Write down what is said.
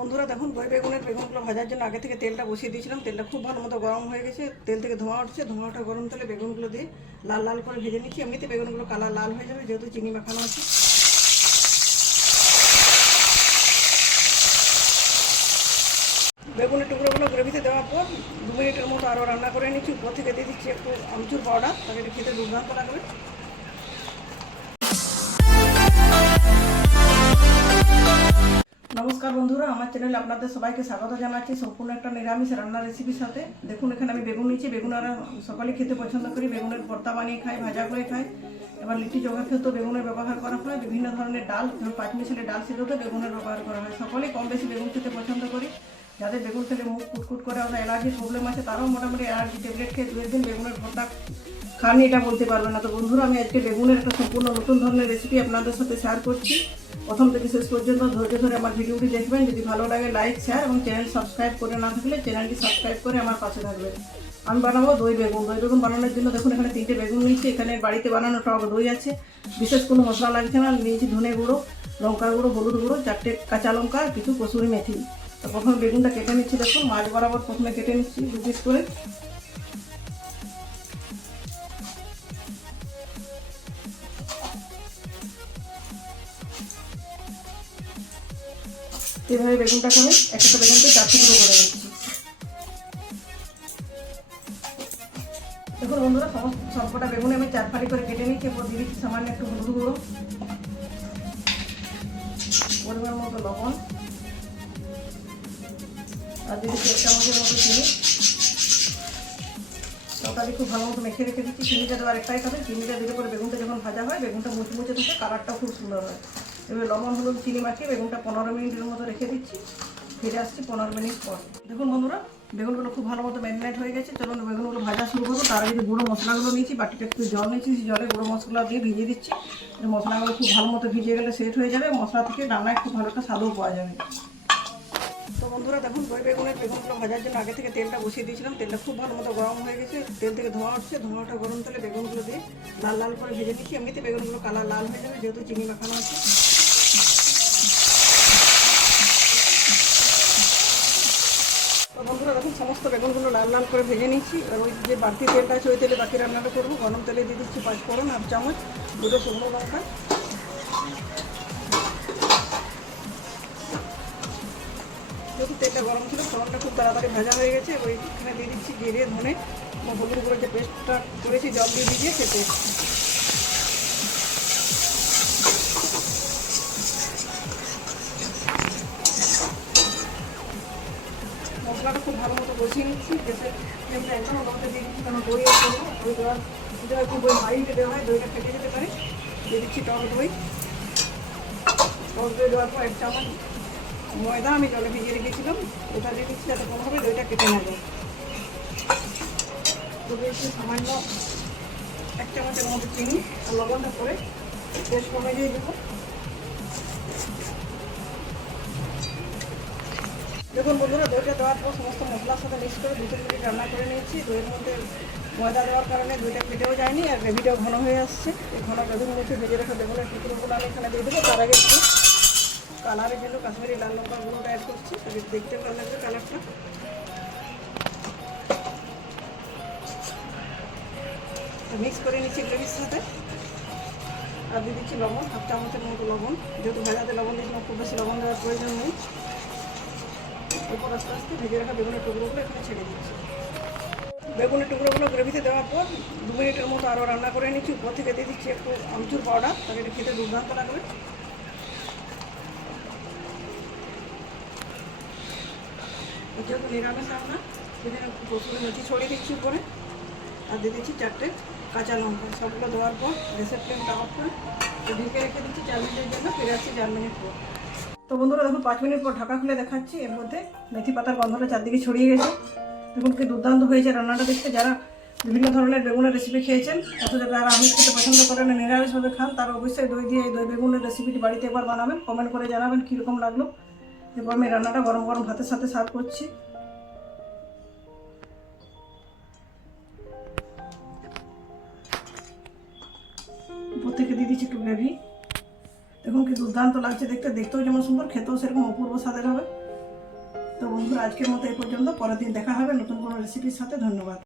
বন্ধুরা দেখুন বেগুনগুলো ভাজার জন্য আগে থেকে তেলটা বসিয়ে দিয়েছিলাম। তেলটা খুব ভালো মতো গরম হয়ে গেছে, তেল থেকে ধোঁয়া উঠছে। ধোঁয়াটা গরম তেলে বেগুনগুলো দিয়ে লাল লাল করে ভেজে নিচ্ছি। এমনিতে বেগুনগুলো কালার লাল হয়ে যাবে যেহেতু চিনি মাখানো আছে। বেগুনের টুকরোগুলো গ্রেভিতে দেওয়ার পর 2 মিনিটের মতো আরও রান্না করে নিচ্ছি। উপর থেকে দিয়ে দিচ্ছি একটু আমচুর পাউডার, তাহলে এটা খেতে দুর্দান্ত লাগবে। নমস্কার বন্ধুরা, আমার চ্যানেলে আপনাদের সবাইকে স্বাগত জানাচ্ছি সম্পূর্ণ একটা নিরামিষ রান্নার রেসিপির সাথে। দেখুন এখানে আমি বেগুন নিচ্ছি। বেগুন আর সকলে খেতে পছন্দ করি। বেগুনের ভর্তা বানিয়ে খাই, ভাজা করে খাই, এবার লিট্টি চোখা খেতেও বেগুনের ব্যবহার করা হয়। বিভিন্ন ধরনের ডাল, যেমন পাঁচমিশালি ডাল সেগুলোতে বেগুনের ব্যবহার করা হয়। সকলেই কম বেশি বেগুন খেতে পছন্দ করি। যাদের বেগুন খেলে মুখ কুটকুট করে, ওরা অ্যালার্জির প্রবলেম আছে, তারাও মোটামুটি অ্যালার্জি ট্যাবলেট খেয়ে 2 দিন বেগুনের ভর্তা খাননি এটা বলতে পারবে না। তো বন্ধুরা, আমি আজকে বেগুনের একটা সম্পূর্ণ নতুন ধরনের রেসিপি আপনাদের সাথে শেয়ার করছি। প্রথম থেকে শেষ পর্যন্ত ধৈর্য ধরে আমার ভিডিওটি দেখবেন। যদি ভালো লাগে লাইক, শেয়ার এবং চ্যানেল সাবস্ক্রাইব করে না থাকলে চ্যানেলটি সাবস্ক্রাইব করে আমার পাশে থাকবেন। আমি বানাবো দই বেগুন। দই বেগুন বানানোর জন্য দেখুন এখানে 3টে বেগুন নিয়েছি। এখানে বাড়িতে বানানো টক দই আছে, বিশেষ কোনো মশলা লাগছে না। নিয়েছি ধনে গুঁড়ো, লঙ্কা গুঁড়ো, হলুদ গুঁড়ো, 4টে কাঁচা লঙ্কা, কিছু কসুরি মেথি। তো প্রথমে বেগুনটা কেটে নিচ্ছি। দেখুন মাছ বরাবর প্রথমে কেটে নিচ্ছি 2 পিস করে। এভাবে বেগুনটাকে আমি একটা বেগুনকে 4 টুকরো করে নিচ্ছি। দেখুন বন্ধুরা, সবকটা বেগুনে আমি 4 ফালি করে কেটে নিচ্ছি। এরপর দিয়ে দিচ্ছি সামান্য একটু হলুদ গুঁড়ো, পরিমাণ মতো লবণ, আর দিয়ে দিচ্ছি 1 চামচের মতো চিনি। তরকারি খুব ভালো মতো মেখে রেখে দিচ্ছি। চিনিটা দেওয়ার একটাই কারণ, চিনিটা দিলে পরে বেগুনটা যখন ভাজা হয় বেগুনটা মুচমুচে থাকে, কালারটাও খুব সুন্দর হয়। এবার লবণ হলুদ চিনি মাখিয়ে বেগুনটা 15 মিনিটের মতো রেখে দিচ্ছি। ফিরে আসছি 15 মিনিট পর। দেখুন বন্ধুরা, বেগুনগুলো খুব ভালো মতো ম্যারিনেট হয়ে গেছে। চলুন বেগুনগুলো ভাজা শুরু করবো। তার আগে যে গুঁড়ো মশলাগুলো নিয়েছি, বাটিতে একটু জল নিয়েছি, সেই জলে গুঁড়ো মশলা দিয়ে ভিজিয়ে দিচ্ছি। মশলাগুলো খুব ভালো মতো ভিজে গেলে সেট হয়ে যাবে। মশলা থেকে রান্নায় খুব ভালো একটা স্বাদও পাওয়া যাবে। তো বন্ধুরা দেখুন, বেগুনগুলো ভাজার জন্য আগে থেকে তেলটা বসিয়ে দিয়েছিলাম। তেলটা খুব ভালো মতো গরম হয়ে গেছে, তেল থেকে ধোঁয়া উঠছে। ধোঁয়াটা গরম তেলে বেগুনগুলো দিয়ে লাল লাল করে ভেজে নিচ্ছি। এমনিতে বেগুনগুলো কালার লাল হয়ে যাবে যেহেতু চিনি মাখানো আছে। তো বন্ধুরা দেখুন, সমস্ত বেগুনগুলো লাল লাল করে ভেজে নিচ্ছি। আর ওই যে বাড়তি তেলটা আছে ওই তেলে বাকি রান্নাটা করবো। গরম তেলে দিয়ে দিচ্ছি 5 ফোড়ন, 1/2 চামচ, 2টো শুকনো লঙ্কা। যেহেতু তেলটা গরম ছিল, ফোড়নটা খুব তাড়াতাড়ি ভাজা হয়ে গেছে। ওইখানে দিয়ে দিচ্ছি জিরে, ধনে, হলুদ গুঁড়ো যে পেস্টটা করেছি জল দিয়ে ভিজিয়ে খেতে। মশলাটা খুব ভালো মতো কষিয়ে নিচ্ছি। যাতে ফ্লেমটা একদম ওটাতে দিয়ে দিচ্ছি, কারণ দই আর করবো। দই দেওয়ার একটু দই হাইটে দেওয়া হয়, দইটা ফেটে যেতে পারে। দিয়ে দিচ্ছি টক দই। টক দই দেওয়ার পর 1 চামচ ময়দা আমি জলে ভিজিয়ে রেখেছিলাম, ওটা দিয়ে দিচ্ছি যাতে কোনোভাবে দইটা কেটে নেবে। তো দিয়েছি সামান্য 1 চামচের মতো চিনি, আর লবণটা করে টেস্ট কমে দিয়ে দেবো। দেখুন বন্ধুরা, দইটা দেওয়ার পর সমস্ত মশলার সাথে মিক্স করে 2-3 মিনিট রান্না করে নিয়েছি। দইয়ের মধ্যে ময়দা দেওয়ার কারণে দইটা ফেটেও যায়নি আর গ্রেভিটাও ঘন হয়ে আসছে। এই ঘন গ্রেভির মধ্যে ভেজে রাখা বেগুনের টুকরোগুলো আমি এখানে দিয়ে দেবো। তার আগে একটু কালারের জন্য কাশ্মীরি লাল লঙ্কা গুঁড়োটা অ্যাড করছি, তাহলে দেখতে ভালো লাগবে কালারটা। মিক্স করে নিচ্ছি গ্রেভির সাথে। আর দিয়ে দিচ্ছি লবণ, 1/2 চামচের মতো লবণ। যেহেতু ভেজাতে লবণ দিয়েছিলাম, খুব বেশি লবণ দেওয়ার প্রয়োজন নেই। এরপর আস্তে আস্তে ভেজে রাখা বেগুনের টুকরোগুলো এখানে ছেড়ে দিচ্ছি। বেগুনের টুকরোগুলো গ্রেভিতে দেওয়ার পর 2 মিনিটের মতো আরও রান্না করে নিচ্ছি। উপর থেকে দিয়ে দিচ্ছি একটু আমচুর পাউডার, তাহলে এটা খেতে দুর্দান্ত লাগবে। যেহেতু নিরামিষ রান্না, সেখানে একটু কসুরি মেথি ছড়িয়ে দিচ্ছি উপরে। আর দিয়ে দিচ্ছি 4টে কাঁচা লঙ্কা। সবগুলো দেওয়ার পর গ্যাসের ফ্লেমটা অফ করে ঢেকে রেখে দিচ্ছি 4 মিনিটের জন্য। ফিরে আসছি 4 মিনিট পর। তো বন্ধুরা দেখুন, 5 মিনিট পর ঢাকা খুলে দেখাচ্ছি। এর মধ্যে মেথি পাতার গন্ধটা চারদিকে ছড়িয়ে গেছে। দেখুন কি দুর্দান্ত হয়েছে রান্নাটা দেখতে। যারা বিভিন্ন ধরনের বেগুনের রেসিপি খেয়েছেন, অথচ যারা আমিষ খেতে পছন্দ করেন না, নিরামিষভাবে খান, তারা অবশ্যই দই দিয়ে এই দই বেগুনের রেসিপিটি বাড়িতে একবার বানাবেন। কমেন্ট করে জানাবেন কীরকম লাগলো। এরপর আমি রান্নাটা গরম গরম ভাতের সাথে সার্ভ করছি। উপর থেকে দিয়ে দিচ্ছি একটু গ্রেভি। দেখুন কি দুর্দান্ত লাগছে দেখতে, দেখতেও যেমন সুন্দর, খেতেও সেরকম অপূর্ব স্বাদের হবে। বন্ধুরা আজকের মতো এই পর্যন্ত, পরের দিন দেখা হবে নতুন কোনো রেসিপির সাথে। ধন্যবাদ।